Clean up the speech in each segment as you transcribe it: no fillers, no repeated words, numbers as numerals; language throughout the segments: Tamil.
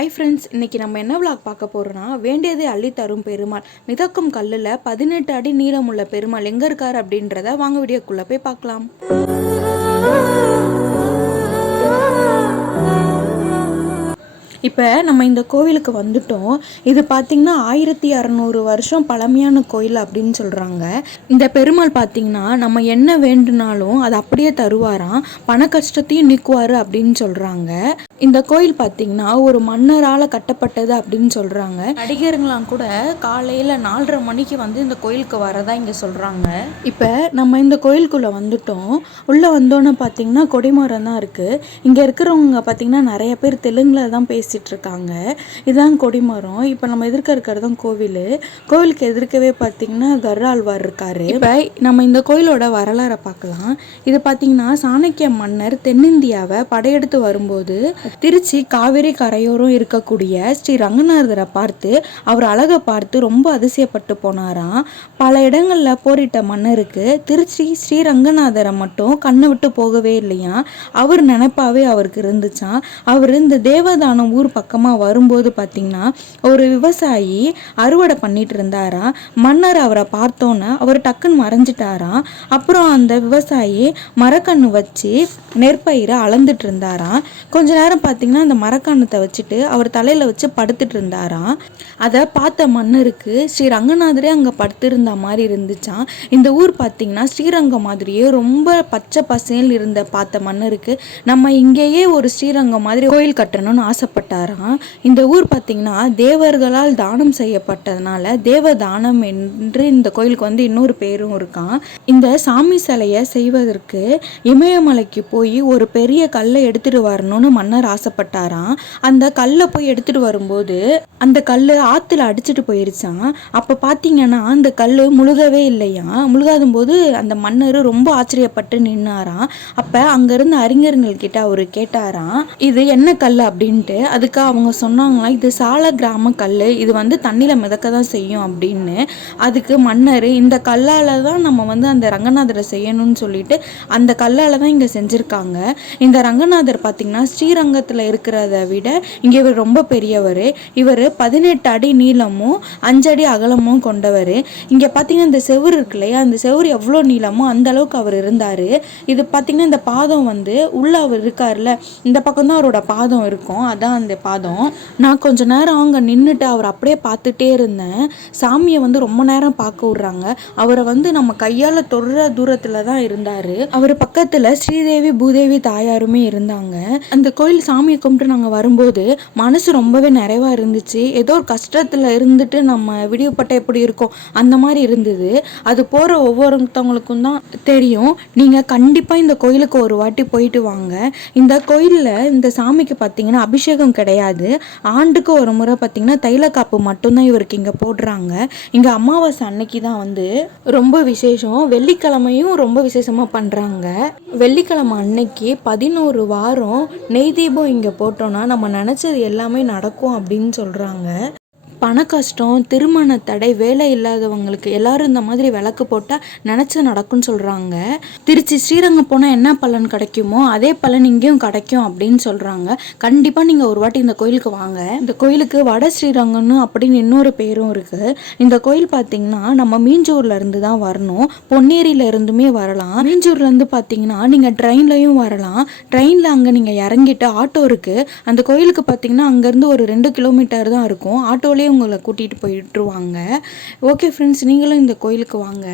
ஹாய் ஃப்ரெண்ட்ஸ், இன்றைக்கி நம்ம என்ன விளாக் பார்க்க போகிறோன்னா, வேண்டியதை அள்ளி தரும் பெருமாள் மிதக்கும் கல்லில் 18 அடி நீளமுள்ள பெருமாள் எங்கே இருக்கார் அப்படின்றத வாங்க வீடியோக்குள்ளே போய் பார்க்கலாம். இப்போ நம்ம இந்த கோவிலுக்கு வந்துட்டோம். இது பார்த்திங்கன்னா 1600 வருஷம் பழமையான கோயில் அப்படின்னு சொல்கிறாங்க. இந்த பெருமாள் பார்த்திங்கன்னா நம்ம என்ன வேண்டுனாலும் அது அப்படியே தருவாராம், பண கஷ்டத்தையும் நீக்குவார் அப்படின்னு சொல்கிறாங்க. இந்த கோயில் பார்த்திங்கன்னா ஒரு மன்னரால் கட்டப்பட்டது அப்படின்னு சொல்கிறாங்க. நடிகர்களாம் கூட காலையில் 4:30 மணிக்கு வந்து இந்த கோயிலுக்கு வரதா இங்கே சொல்கிறாங்க. இப்போ நம்ம இந்த கோயிலுக்குள்ளே வந்துட்டோம். உள்ளே வந்தோன்னே பார்த்திங்கன்னா கொடிமரம் தான் இருக்குது. இங்கே இருக்கிறவங்க பார்த்திங்கன்னா நிறைய பேர் தெலுங்கில் தான் பேசிகிட்டு இருக்காங்க. இதுதான் கொடிமரம். இப்போ நம்ம எதிர்க்க இருக்கிறது தான் கோவில். கோவிலுக்கு எதிர்க்கவே பார்த்திங்கன்னா கருடாழ்வார் இருக்கார். இப்போ நம்ம இந்த கோயிலோட வரலாறை பார்க்கலாம். இது பார்த்திங்கன்னா சாணக்கிய மன்னர் தென்னிந்தியாவை படையெடுத்து வரும்போது திருச்சி காவிரி கரையோரம் இருக்கக்கூடிய ஸ்ரீ ரங்கநாதரை பார்த்து அவர் அழகை பார்த்து ரொம்ப அதிசயப்பட்டு போனாராம். பல இடங்களில் போரிட்ட மன்னருக்கு திருச்சி ஸ்ரீ ரங்கநாதரை மட்டும் கண்ணை விட்டு போகவே இல்லையா. அவர் நினைப்பாவே அவருக்கு இருந்துச்சான். அவர் இந்த தேவதானம் ஊர் பக்கமாக வரும்போது பார்த்திங்கன்னா ஒரு விவசாயி அறுவடை பண்ணிட்டு இருந்தாராம். மன்னர் அவரை பார்த்தோன்னே அவர் டக்குன்னு மறைஞ்சிட்டாராம். அப்புறம் அந்த விவசாயி மரக்கண்ணு வச்சு நெற்பயிரை அளந்துட்டு இருந்தாராம். கொஞ்ச நேரம் பார்த்திங்கன்னா அந்த மரக்கண்ணத்தை வச்சுட்டு அவர் தலையில் வச்சு படுத்துட்டு இருந்தாராம். அதை பார்த்த மன்னருக்கு ஸ்ரீ ரங்கநாதரே அங்கே படுத்திருந்த மாதிரி இருந்துச்சான். இந்த ஊர் பார்த்திங்கன்னா ஸ்ரீரங்கம் மாதிரியே ரொம்ப பச்சை பசேல் இருந்த பார்த்த மன்னருக்கு நம்ம இங்கேயே ஒரு ஸ்ரீரங்கம் மாதிரி கோயில் கட்டணும்னு ஆசைப்பட்டாராம். இந்த ஊர் பார்த்திங்கன்னா தேவர்களால் தானம் செய்யப்பட்டதுனால தேவதானம் என்று இந்த கோயிலுக்கு வந்து இன்னொரு பேரும் இருக்கான். இந்த சாமி சிலையை செய்வதற்கு இமயமலைக்கு போய் ஒரு பெரிய கல்லை எடுத்துட்டு வரணும்னு மன்னர் ஆசைப்பட்டாராம். அந்த கல்லை போய் எடுத்துட்டு வரும்போது அந்த கல் ஆற்றுல அடிச்சுட்டு போயிருச்சான். அப்போ பார்த்தீங்கன்னா அந்த கல் முழுகவே இல்லையா. முழுகாத போது அந்த மன்னர் ரொம்ப ஆச்சரியப்பட்டு நின்னாராம். அப்போ அங்கேருந்து அறிஞர்கள் கிட்ட அவர் கேட்டாராம், இது என்ன கல் அப்படின்ட்டு. அதுக்கு அவங்க சொன்னாங்களாம், இது சால கிராம கல், இது வந்து தண்ணியில் மிதக்க தான் செய்யும் அப்படின்னு. அதுக்கு மன்னர் இந்த கல்லால் தான் நம்ம வந்து அந்த ரங்கநாதரை செய்யணும்னு சொல்லிட்டு அந்த கல்லால் தான் இங்கே செஞ்சுருக்காங்க. இந்த ரங்கநாதர் பார்த்திங்கன்னா ஸ்ரீரங்கத்தில் இருக்கிறத விட இங்கே இவர் ரொம்ப பெரியவர். இவர் 18 அடி நீளமும் 5 அடி அகலமும் கொண்டவர். இங்கே பார்த்தீங்கன்னா இந்த செவுரு இருக்கு இல்லையா, அந்த செவுரு எவ்வளோ நீளமோ அந்த அளவுக்கு அவர் இருந்தார். இது பார்த்திங்கன்னா இந்த பாதம் வந்து உள்ள அவர் இருக்கார்ல, இந்த பக்கம் தான் அவரோட பாதம் இருக்கும். அதான் அந்த பாதம். நான் கொஞ்ச நேரம் அங்கே நின்றுட்டு அவர் அப்படியே பார்த்துட்டே இருந்தேன். சாமியை வந்து ரொம்ப நேரம் பார்க்க விட்றாங்க. அவரை வந்து நம்ம கையால் தொடுற தூரத்தில் தான் இருந்தார். அவர் பக்கத்தில் ஸ்ரீதேவி பூதேவி தாயாருமே இருந்தாங்க. அந்த கோயில் சாமியை கும்பிட்டு நாங்கள் வரும்போது மனசு ரொம்பவே நிறைவாக இருந்துச்சு. ஏதோ ஒரு கஷ்டத்தில் இருந்துட்டு நம்ம விடிவுப்பட்ட எப்படி இருக்கும் அந்த மாதிரி இருந்தது. அது போகிற ஒவ்வொருத்தவங்களுக்கும் தான் தெரியும். நீங்கள் கண்டிப்பாக இந்த கோயிலுக்கு ஒரு வாட்டி போயிட்டு வாங்க. இந்த கோயிலில் இந்த சாமிக்கு பார்த்திங்கன்னா அபிஷேகம் கிடையாது. ஆண்டுக்கு ஒரு முறை பார்த்திங்கன்னா தைலக்காப்பு மட்டும்தான் இவருக்கு இங்கே போடுறாங்க. இங்கே அமாவாசை அன்னைக்கு தான் வந்து ரொம்ப விசேஷம். வெள்ளிக்கிழமையும் ரொம்ப விசேஷமாக பண்ணுறாங்க. வெள்ளிக்கிழமை அன்னைக்கு 11 வாரம் நெய் தீபம் இங்கே போட்டோன்னா நம்ம நினச்சது எல்லாமே நடக்கும் அப்படின்னு சொல்கிறாங்க. பண கஷ்டம், திருமண தடை, வேலை இல்லாதவங்களுக்கு எல்லாரும் இந்த மாதிரி விளக்கு போட்டால் நினச்சது நடக்கும்னு சொல்கிறாங்க. திருச்சி ஸ்ரீரங்கம் போனால் என்ன பலன் கிடைக்குமோ அதே பலன் இங்கேயும் கிடைக்கும் அப்படின்னு சொல்கிறாங்க. கண்டிப்பாக நீங்கள் ஒரு வாட்டி இந்த கோயிலுக்கு வாங்க. இந்த கோயிலுக்கு வட ஸ்ரீரங்கம்னு அப்படின்னு இன்னொரு பேரும் இருக்குது. இந்த கோயில் பார்த்திங்கன்னா நம்ம மீஞ்சூரில் இருந்து தான் வரணும். பொன்னேரியில் இருந்துமே வரலாம். மீஞ்சூர்லேருந்து பார்த்திங்கன்னா நீங்கள் ட்ரெயின்லையும் வரலாம். ட்ரெயினில் அங்கே நீங்கள் இறங்கிட்டு ஆட்டோ இருக்குது. அந்த கோயிலுக்கு பார்த்திங்கன்னா அங்கேருந்து ஒரு 2 கிலோமீட்டர் தான் இருக்கும். ஆட்டோலேயே உங்களை கூட்டிகிட்டு போயிட்டுருவாங்க. ஓகே ஃப்ரெண்ட்ஸ், நீங்களும் இந்த கோயிலுக்கு வாங்க.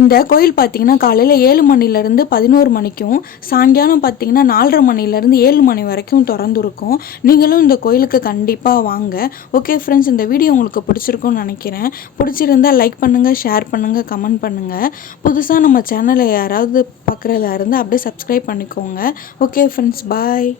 இந்த கோயில் பார்த்திங்கன்னா காலையில் 7 மணிலேருந்து 11 மணிக்கும், சாயங்காலம் பார்த்திங்கன்னா 4:30 மணிலேருந்து 7 மணி வரைக்கும் திறந்துருக்கும். நீங்களும் இந்த கோயிலுக்கு கண்டிப்பாக வாங்க. ஓகே ஃப்ரெண்ட்ஸ், இந்த வீடியோ உங்களுக்கு பிடிச்சிருக்கும்னு நினைக்கிறேன். பிடிச்சிருந்தால் லைக் பண்ணுங்கள், ஷேர் பண்ணுங்கள், கமெண்ட் பண்ணுங்கள். புதுசாக நம்ம சேனலை யாராவது பார்க்குறதா இருந்தால் அப்படியே சப்ஸ்கிரைப் பண்ணிக்கோங்க. ஓகே ஃப்ரெண்ட்ஸ், பாய்.